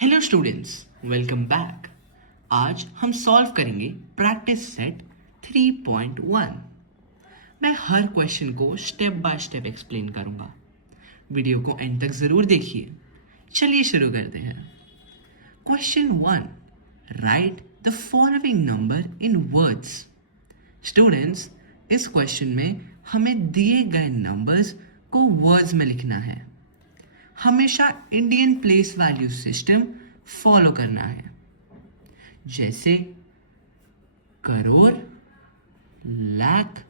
Hello students, welcome back. आज हम सॉल्व करेंगे प्रैक्टिस सेट 3.1। मैं हर क्वेश्चन को स्टेप बाय स्टेप एक्सप्लेन करूंगा। वीडियो को एंड तक ज़रूर देखिए। चलिए शुरू करते हैं। क्वेश्चन 1, right the following number in words. Students, इस क्वेश्चन में हमें दिए गए नंबर्स को वर्ड्स में लिखना है। हमेशा Indian place value system follow करना है, जैसे करोड़, लाख,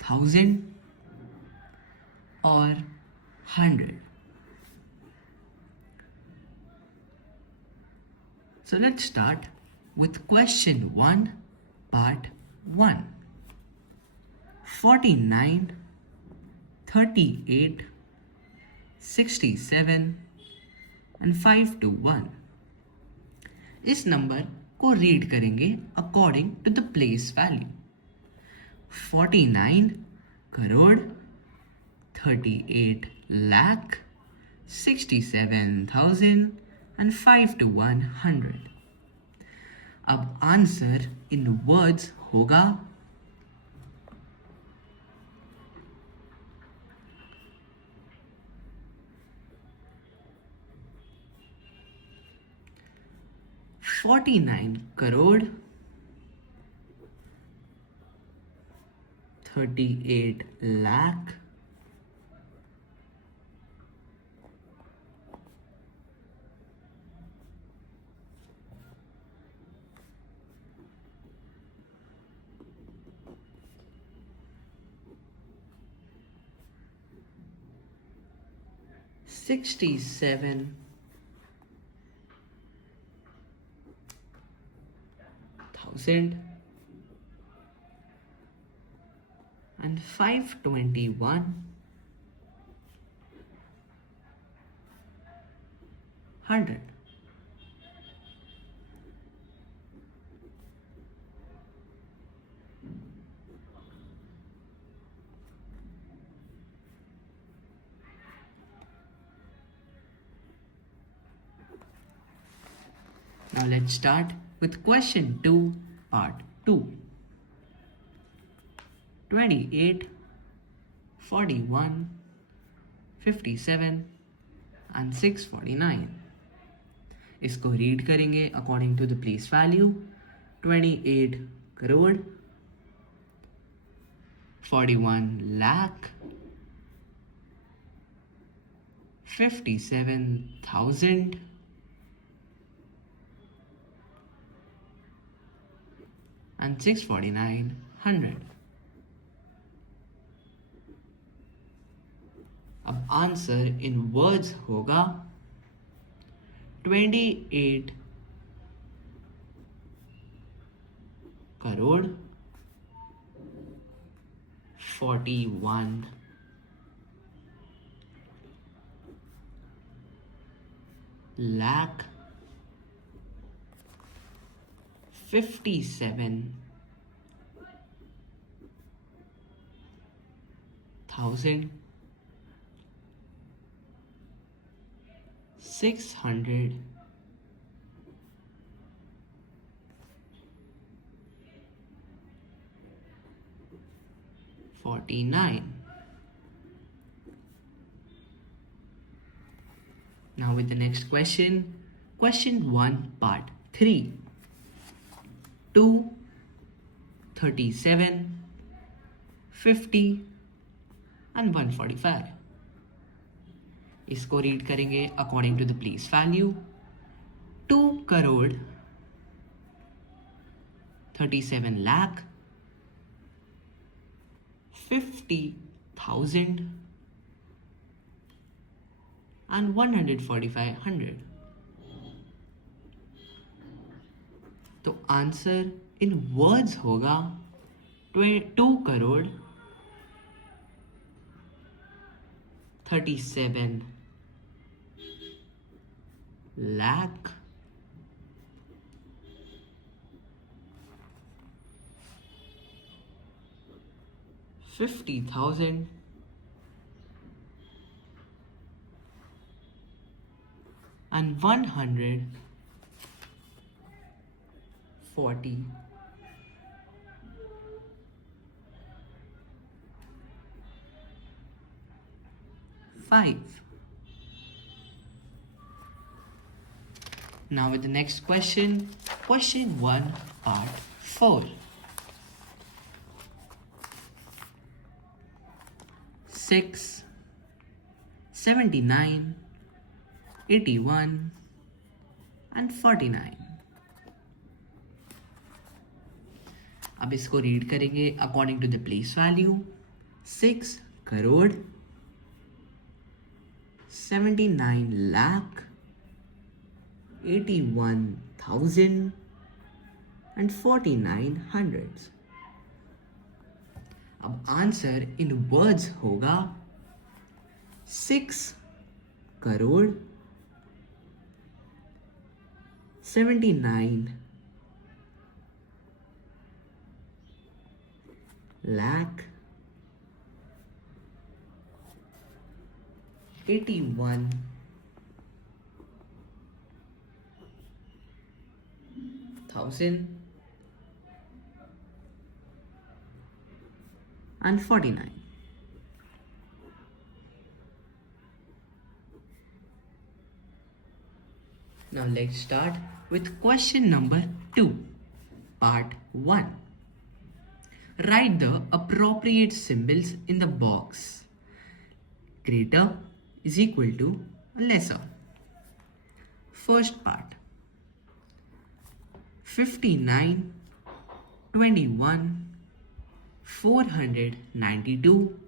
थाउजेंड और 100। So let's start with question 1, part 1. 49, 38, 67 and 5 to 1. इस नंबर को रीड करेंगे according to the place value. 49 crore, 38 lakh, 67,000 and 5 to 100. अब आंसर इन वर्ड्स होगा 49 करोड़, 38 लाख, 67,000 and 521,100. Now let's start with question 2, part 2. 28, 41, 57 and 649. इसको रीड करेंगे according to the place value. 28 crore, 41 lakh, 57,000 and 649,100. अब आंसर इन वर्ड्स होगा 28 crore, 41 lakh, 57,000 649. Now with the next question, question 1, part 3. 2, 37, 50 and 145. इसको रीड करेंगे according to the place value. 2 crore, 37 lakh, 50,000 and 145,100. तो answer in words होगा 2 करोड़, 37 lakh, 50,000 and 145. Now with the next question, question 1, part 4. 6, 79, 81 and 49. अब इसको रीड करेंगे according to the place value. 6 crore, 79 lakh, 81,000 and 49 hundreds. अब answer in words होगा 6 crore, 79 lakh, 81,000 and 49. Now let's start with question number 2, part 1. Write the appropriate symbols in the box. Greater is equal to lesser. First part. 59, 21, 492,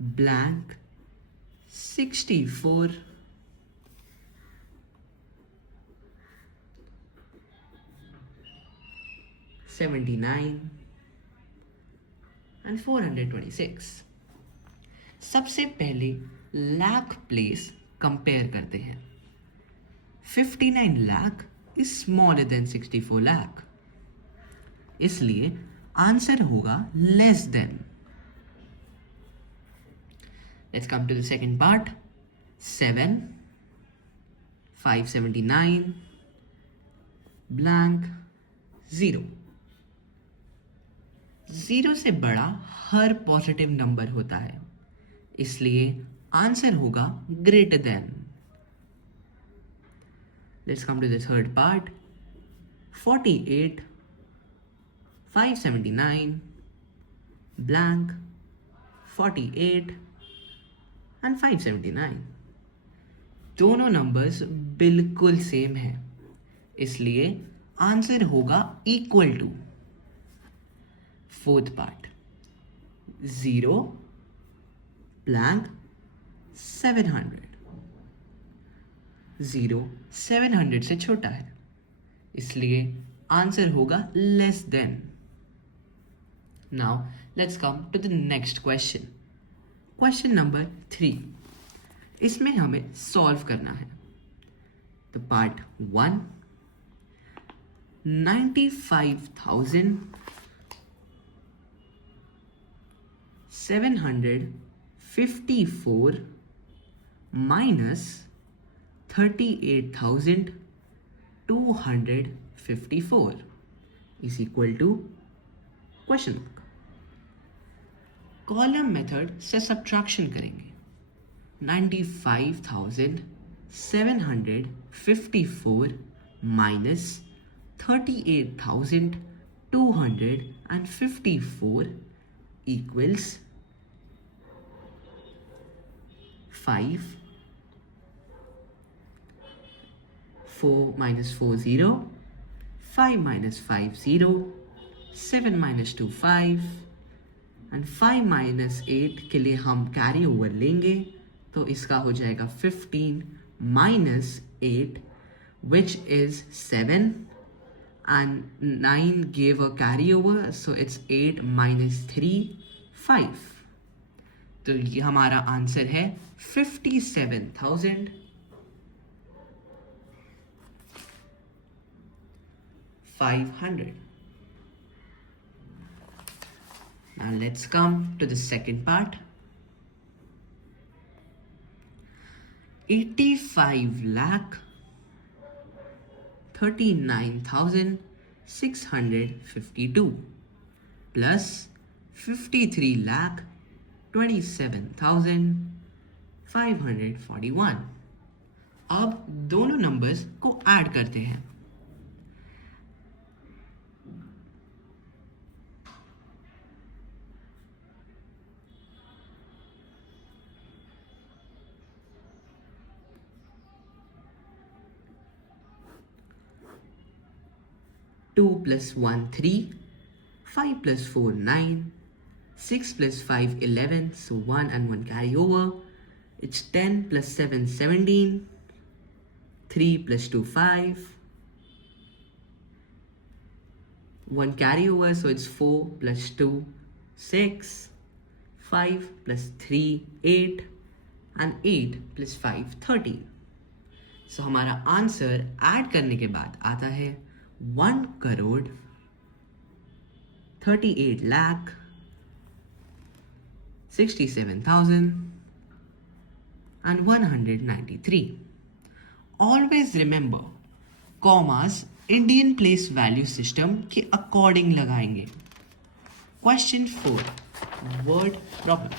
blank, 64, 79 and 426. सबसे पहले lakh place compare करते हैं. 59 lakh is smaller than 64 lakh, इसलिए answer होगा less than. Let's come to the second part. 7, 579, blank, 0. 0 से बड़ा हर positive number होता है, इसलिए आंसर होगा greater than. Let's come to the third part. 48, 579, blank, 48 and 579. दोनों नंबर्स बिल्कुल सेम हैं, इसलिए आंसर होगा equal to. Fourth part. 0, blank, 700. 0 700 से छोटा है, इसलिए आंसर होगा less than. Now let's come to the next question. Question number 3. इसमें हमें सॉल्व करना है. तो part 1. 95,754 minus 38,254 is equal to question mark. Column method से सब्ट्रैक्शन करेंगे. 95,754 minus 38,254 equals 5. 4 minus 4 0, 5 minus 5 0, 7 minus 2 5 एंड 5 minus 8 के लिए हम कैरी ओवर लेंगे, तो इसका हो जाएगा 15 minus 8 which is 7 and 9 gave a carryover, so it's 8 minus 3 5. तो ये हमारा आंसर है 57,500. Now let's come to the second part. 85 lakh 39,652 plus 53,27,541। अब दोनों नंबर्स को ऐड करते हैं। टू प्लस 1 3, 5 plus 4 9, 6 plus 5 11, so 1 and 1 carry over. It's 10 plus 7 17, 3 plus 2 5, 1 carry over, so it's 4 plus 2 6, 5 plus 3 8, and 8 plus 5 13. So हमारा आंसर ऐड करने के बाद आता है 1,38,67,193. Always remember, commas Indian place value system के अकॉर्डिंग लगाएंगे। क्वेश्चन 4, word problem.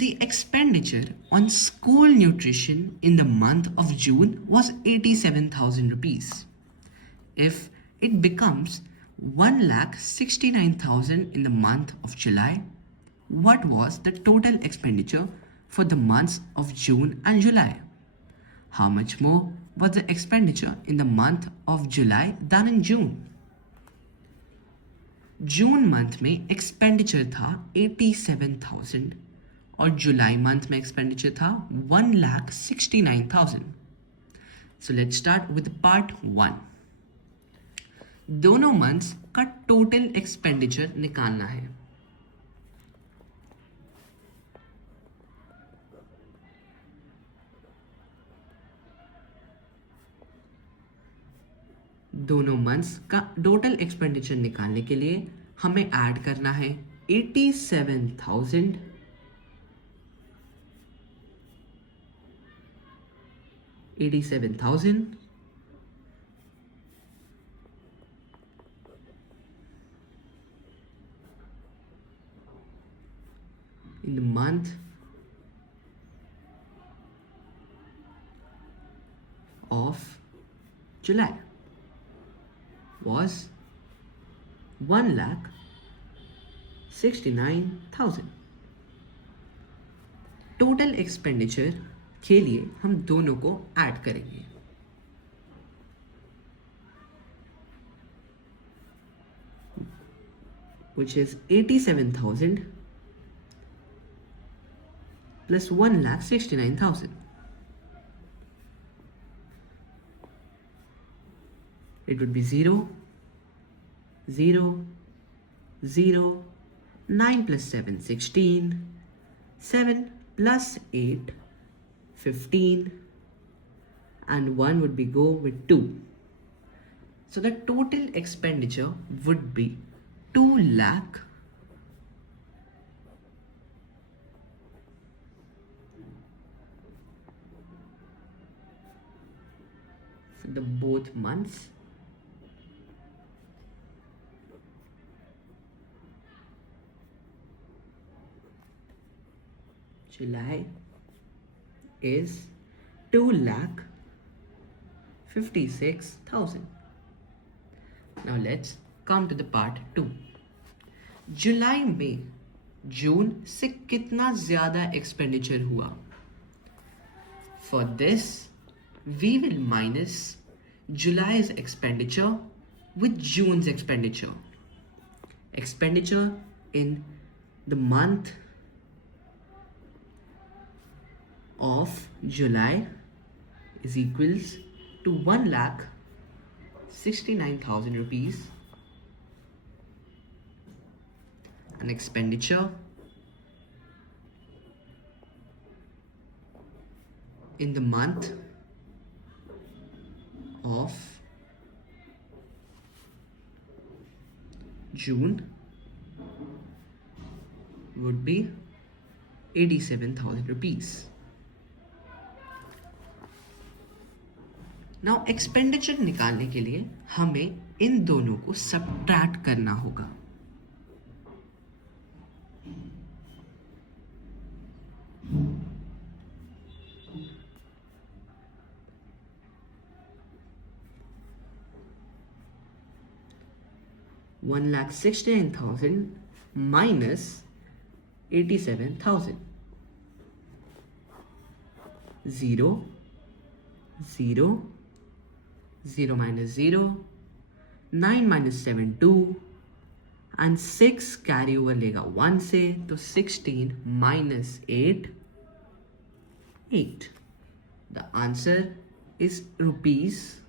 The expenditure on school nutrition in the month of June was 87,000 rupees. If it becomes 1,69,000 in the month of July, what was the total expenditure for the months of June and July? How much more was the expenditure in the month of July than in June? June month में एक्सपेंडिचर था 87,000 और जुलाई मंथ में एक्सपेंडिचर था 1,69,000. So let's start with part 1. दोनों मंथ्स का total expenditure निकालना है. दोनों मंथ्स का टोटल एक्सपेंडिचर निकालने के लिए हमें ऐड करना है 87,000 in the month of July was 1,69,000. Total expenditure के लिए हम दोनों को ऐड करेंगे. Which is 87,000 plus 1,69,000. It would be 0, 0, 0, 9 plus 7, 16, 7 plus 8, 15, and 1 would be go with 2. So the total expenditure would be 2 lakh for the both months. July is 2,56,000. Now let's come to the part 2. जुलाई में जून से कितना ज्यादा एक्सपेंडिचर हुआ? For this, we will minus July's expenditure with June's expenditure. Expenditure in the month of July is equals to 1,69,000 rupees, and expenditure in the month of June would be 87,000 rupees. Now expenditure निकालने के लिए हमें इन दोनों को सब्ट्रैक्ट करना होगा. $1,69,000 minus 87,000. 0, 0, 0 minus 0, 9 minus 7, 2, and 6 carry over लेगा 1 से, तो 16 minus 8, 8. The answer is rupees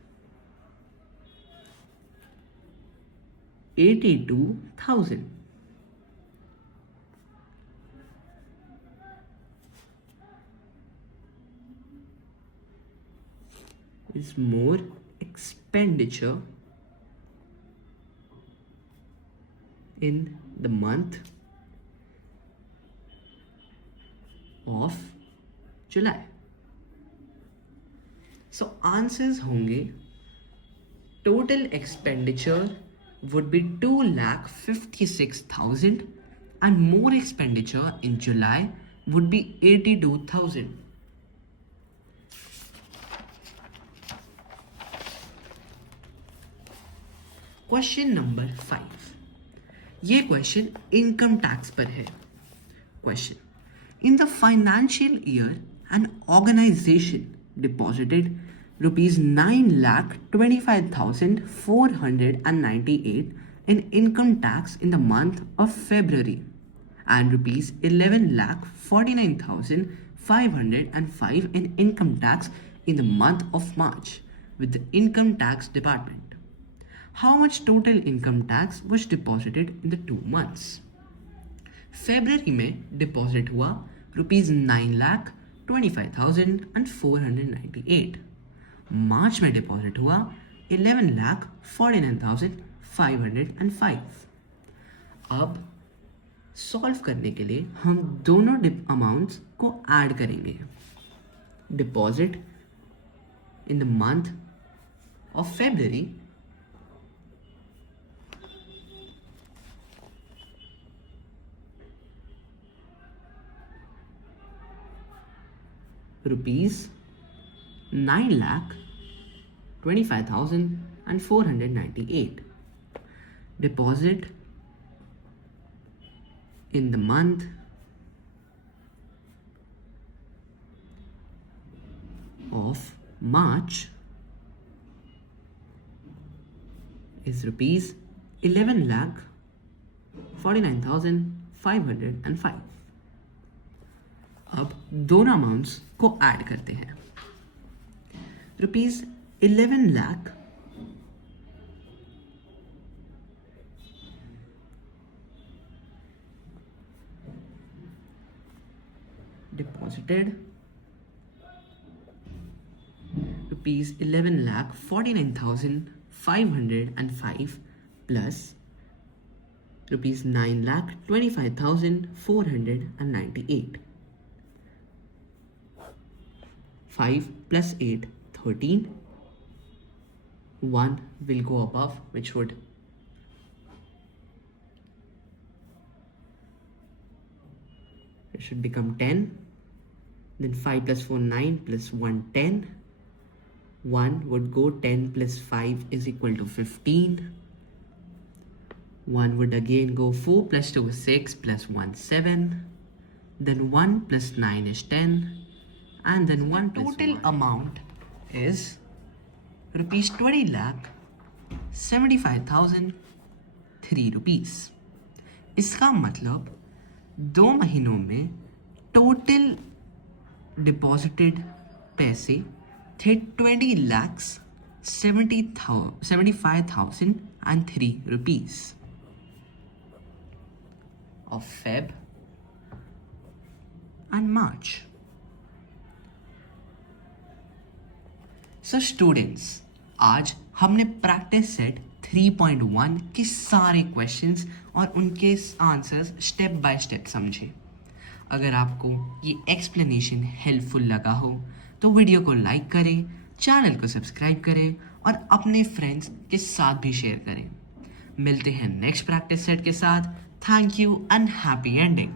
82,000. Is more expenditure in the month of July. So answers होंगे total expenditure would be 2,56,000 and more expenditure in July would be 82,000. Question number 5. ये क्वेश्चन इनकम टैक्स पर है. Question: in the financial year an organisation deposited rupees 9,25,498 in income tax in the month of February and rupees 11,49,505 in income tax in the month of March with the income tax department. How much total income tax was deposited in the 2 months? February में deposit हुआ rupees 9,25,498. मार्च में डिपॉजिट हुआ 11,49,505. अब सॉल्व करने के लिए हम दोनों अमाउंट्स को ऐड करेंगे. Deposit in the month of February rupees 9,25,498. Deposit in the month of March is rupees 11,49,505. अब दोनों अमाउंट्स को ऐड करते हैं. रुपीज 11 lakh deposited, rupees 11,49,505 plus rupees 9,25,498. 5 plus 8, 13. 1 will go above, which would it should become 10. Then 5 plus 4, 9 plus 1, 10. 1 would go, 10 plus 5 is equal to 15. 1 would again go, 4 plus 2 is 6 plus 1, 7. Then 1 plus 9 is 10. And then 1 plus total 1. Amount is rupees 20,75,003 rupees. इसका मतलब 2 महीनों में total deposited पैसे थे 20,75,003 rupees of Feb and March. So students, आज हमने practice set 3.1 के सारे क्वेश्चंस और उनके आंसर्स स्टेप बाय स्टेप समझे। अगर आपको ये एक्सप्लेनेशन हेल्पफुल लगा हो तो वीडियो को लाइक करें, चैनल को सब्सक्राइब करें और अपने फ्रेंड्स के साथ भी शेयर करें। मिलते हैं नेक्स्ट प्रैक्टिस सेट के साथ। Thank you and happy ending.